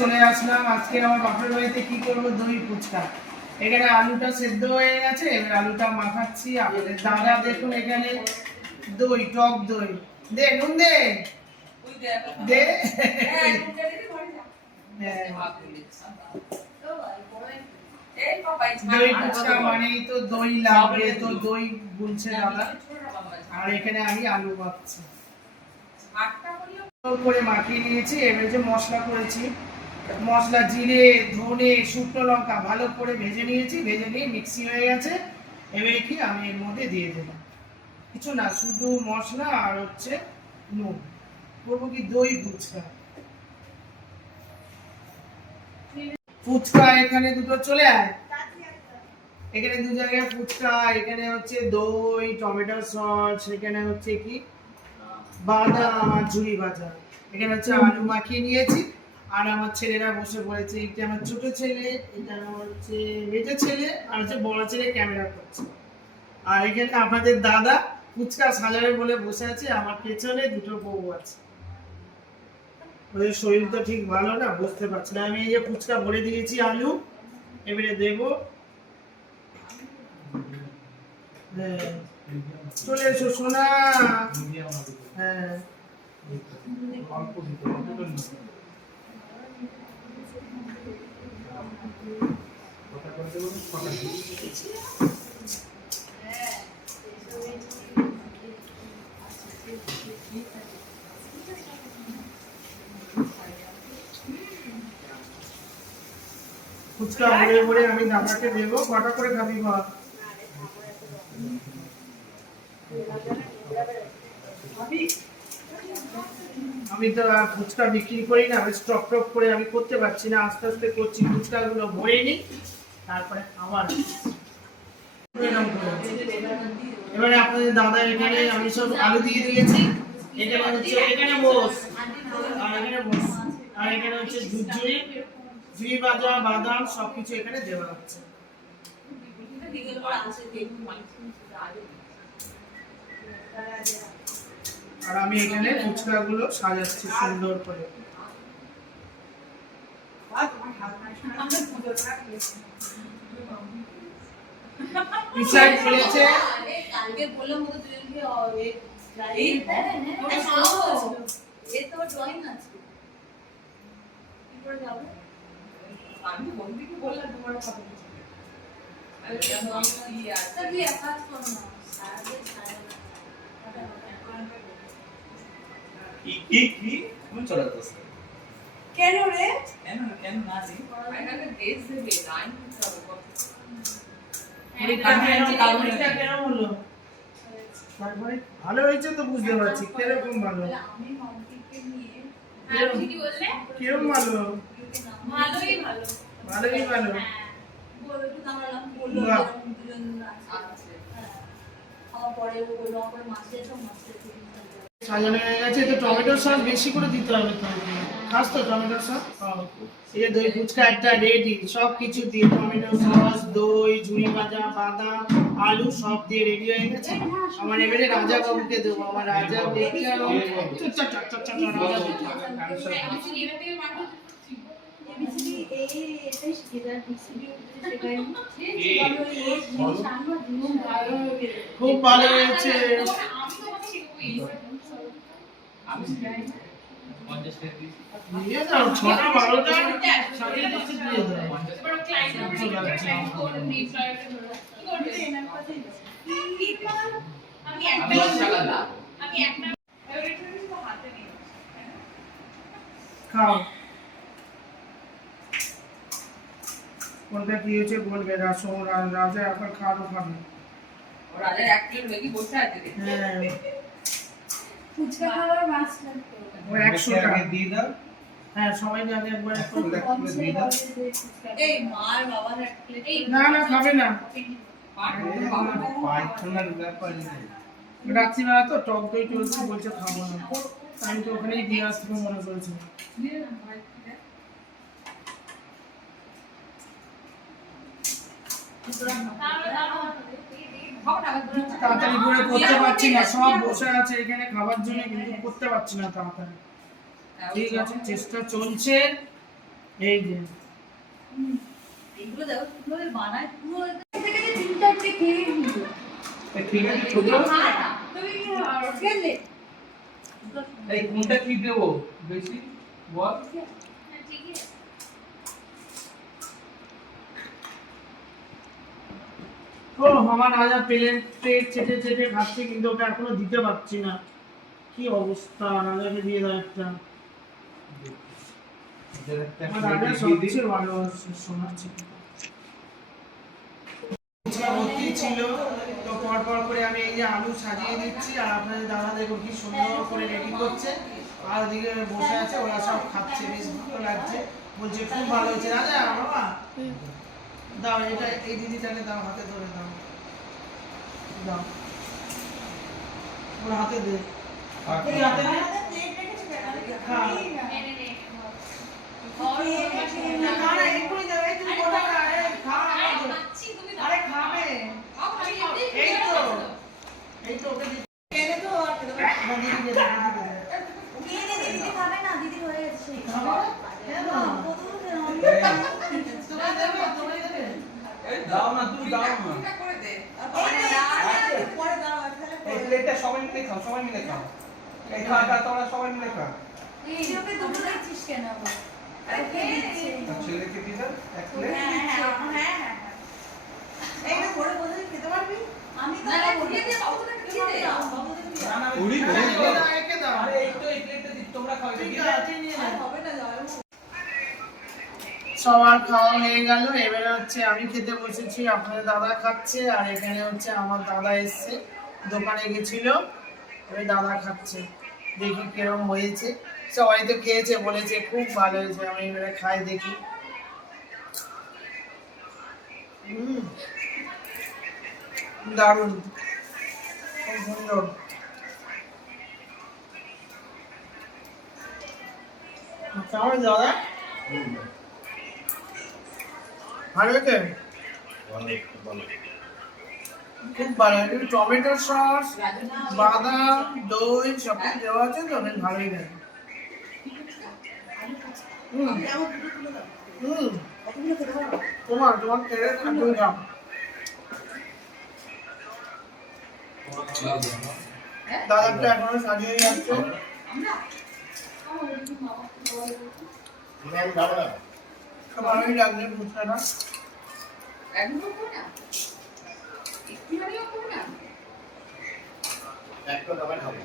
চলে আসলাম আজকে আমার বাপের বাড়িতে। কি করব, দই ফুচকা। এখানে আলুটা সেদ্ধ হয়ে গেছে, এবার আলুটা মাখাচ্ছি। আমাদের দাদা দেখুন এখানে দই, টক দই দে, নুন দে দে। দই ফুচকা মানেই তো দই লাগবে, তো দই গুলছে দাদা। আর এখানে আমি আলু মাখছি, করে মাখিয়ে নিয়েছি। এবার যে মশলা করেছি, মশলা জিরে, ধনে, শুকনো লঙ্কা ভালো করে ভেজে নিয়েছি। ভেজে নিয়ে মিক্সি হয়ে গেছে। এবারে কি আমি এর মধ্যে দিয়ে দেবো, কিছু না, শুধু মশলা আর হচ্ছে নুন। করবো কি দই ফুচকা। ফুচকা এখানে দুটো চলে আয়, এখানে দু জায়গায় ফুচকা। এখানে হচ্ছে দই, টমেটো সস, এখানে হচ্ছে কি বাদাম আর ঝুড়ি ভাজা। এখানে হচ্ছে আলু মাখিয়ে নিয়েছি। আর আমার ছেলেরা বসে পড়েছে। এটা আমার ছোট ছেলে, এটা আমার হচ্ছে মেজো ছেলে, আর হচ্ছে বড় ছেলে ক্যামেরা করছে। আর এখানে আপনাদের দাদা ফুচকা সাজাবে বলে বসে আছে। আমার পেছনে দুটো বউ আছে, ওদের শরীর তো ঠিক ভালো না, বুঝতে পারছি না। আমি এই যে ফুচকা ভরে দিয়েছি আলু, এবারে দেবো। হ্যাঁ, চলে এসো সোনা। হ্যাঁ, ফুচকা ভরে ভরে আমি দাদাকে দেবো। কটা করে খাবি বল? আমি তো ফুচকা বিক্রি করি না, আমি স্টক টক করে আমি করতে পারছি না, আস্তে আস্তে করছি। ফুচকা গুলো ভরে নিই, তারপরে আবার। এবারে আপনাদের দাদা এখানে আমি সব আলু দিয়ে দিয়েছি। এখানে হচ্ছে, এখানে বস, আর এখানে বস, আর এখানে হচ্ছে ঝুরঝুরি, ঝুড়ি ভাজা, বাদাম সবকিছু এখানে দেওয়া হচ্ছে। আর আমি এখানে ফুচকা গুলো সাজাচ্ছি সুন্দর করে। পিছায় খুলেছে। কালকে বললাম তো তুইকে এই এ তো ড্রয়িং আছে, কি করে যাবে? আমি বন্ধুকে বললাম তোমার কথা বলছি। আরে আমি আচ্ছা কি একা কর না, সারাদিন ছাড়ে না। কি তুমি চলে যাচ্ছ কেন রে? কেন না জি আইনাকে দেশ দেবে লাইন করতে হবে। কেন হলো? তারপরে ভালো হয়েছে তো বুঝতে পারছি, কিরকম ভালো? আমি মাম্পিকে নিয়ে আপনি কি বললে? কিরকম ভালো? ভালোই ভালো, ভালোই ভালো। বলে তো দাঁড়ালাম, বললো দুজন আছে। হ্যাঁ, আমার পরে ও বললো আমার মাসে তো মাসে সাজানো হয়ে গেছে। তো টমেটো সস বেশি করে দিতে হবে তো। খাস তো টমেটো সস? এই যে দই ফুচকা একটা রেডি, সব কিছু দিয়ে টমেটো সস, দই, ঝুড়ি ভাজা, বাদাম, আলু সব দিয়ে রেডি হয়ে গেছে। আমার এবারে রাজা বাবুকে দেবো। আমার রাজা বেটা খুব ভালো হয়েছে। নিয়ে যাও, 6টা 12টা সাড়ে 10 দিয়ে দাও। খাও, কোনটা কি হয়েছে বলবে। রাজা এখন খাওয়ানো খাবে। রাজার এক প্লেট হয়ে কি বসে আছে? হ্যাঁ, ফুচকা খাওয়ার মাছটা ও 100 টাকা দিয়ে দাও। হ্যাঁ, সবাই জানে একবার দিয়ে দাও। এই মার বাবার এক প্লেট। না না, খাবে না। পাইথনের ব্যাপার নেই। রাত্রিবেলা তো টক দই চলছে, বলছে খাবো না। আমি তো ওখানেই দিয়ে আসবো মনে করেছি। তাড়াতাড়ি করে করতে পারছি না, সব বসে আছে এখানে খাবার জন্য, কিন্তু করতে পারছি না তাড়াতাড়ি। ঠিক আছে, চেষ্টা চলছে। এই যে এগুলো দেখো কিভাবে বানায় পুরো থেকে যে 3-4টে খেয়ে নিল ঠিক আছে ছোট তুমি খেলে এই কোনটা কি দেবো বেশি বল ঠিক আছে ও আমার রাজা পেট চেটে চেটে খাচ্ছে, কিন্তু ওকে এখনো দিতে পারছি না। কি অবস্থা, রাজাকে দিয়ে দাও একটা। আমার রাজা সবচেয়ে ভালো শোনাচ্ছে। ভর্তি ছিল, তো পর করে আমি এই যে আলু সাজিয়ে দিচ্ছি, আর আপনাদের দাদা দেখুন কি সুন্দর করে রেডি করছে, আর ওদিকে বসে আছে, ওরা সব খাচ্ছে, বেশ ভালো লাগছে, বলছে খুব ভালো হয়েছে। রাজা বাবা দাও এটা, এই দিদিটাকে দাও, হাতে ধরে দাও, দাও ওর হাতে দে, এই হাতে দে, খা। খা না, এক্ষুনি দাও, এই তুমি কোথা খা, এই খা, আরে খাবে, এই তো ওকে দিদি এনে তো, আর দিদি দে, দিদি দে, দিদি খাবে না, দিদি হয়ে গেছে খাবে কেন তুমি দেবে, তুমি দেবে, এই দাও না তুই দাও না করে দে পরে দাও এই প্লেটটা সবাই মিলে খাও, সবাই মিলে খাও, এই খা খা তোরা সবাই মিলে খা। ওকে দুটো দিচ্ছিস কেন আবার ওকে দিচ্ছি ছেলেকে দিবে এক প্লেট এইটা করে বলে খেতে পারবি আমি তো দিয়ে দিয়ে বাবুকে দিয়ে দে না না পুরি একে দাও, একে দাও, আরে এই তো এই প্লেটটা দি তোমরা খাও এটা ঠিক দিবে আছে নিয়ে নাও। হবে না যাও সবার খাওয়া হয়ে গেল, এবারে হচ্ছে আমি খেতে বসেছি, আপনাদের দাদা খাচ্ছে, আর এখানে হচ্ছে আমার দাদা এসছে, দোকানে গেছিল, এবার দাদা খাচ্ছে, দেখি কিরম হয়েছে। সবাই তো খেয়েছে, বলেছে খুব ভালো হয়েছে, আমি এবারে খাই দেখি। দারুণ, খুব সুন্দর। কেমন দাদা, ভালো হয়েছে? খুব ভালো, একটু টমেটো সস, বাদাম, দই সব কিছু দেওয়া আছে, তো বেশ ভালোই লাগে। তোমার খেয়ে তুমি খাও। দাদারটা এখনো সাজিয়ে যাচ্ছে। ভালোই লাগছে ফুচকাটা। একদম করে না একটু হলেও করে না একটা দাবায় খাবো।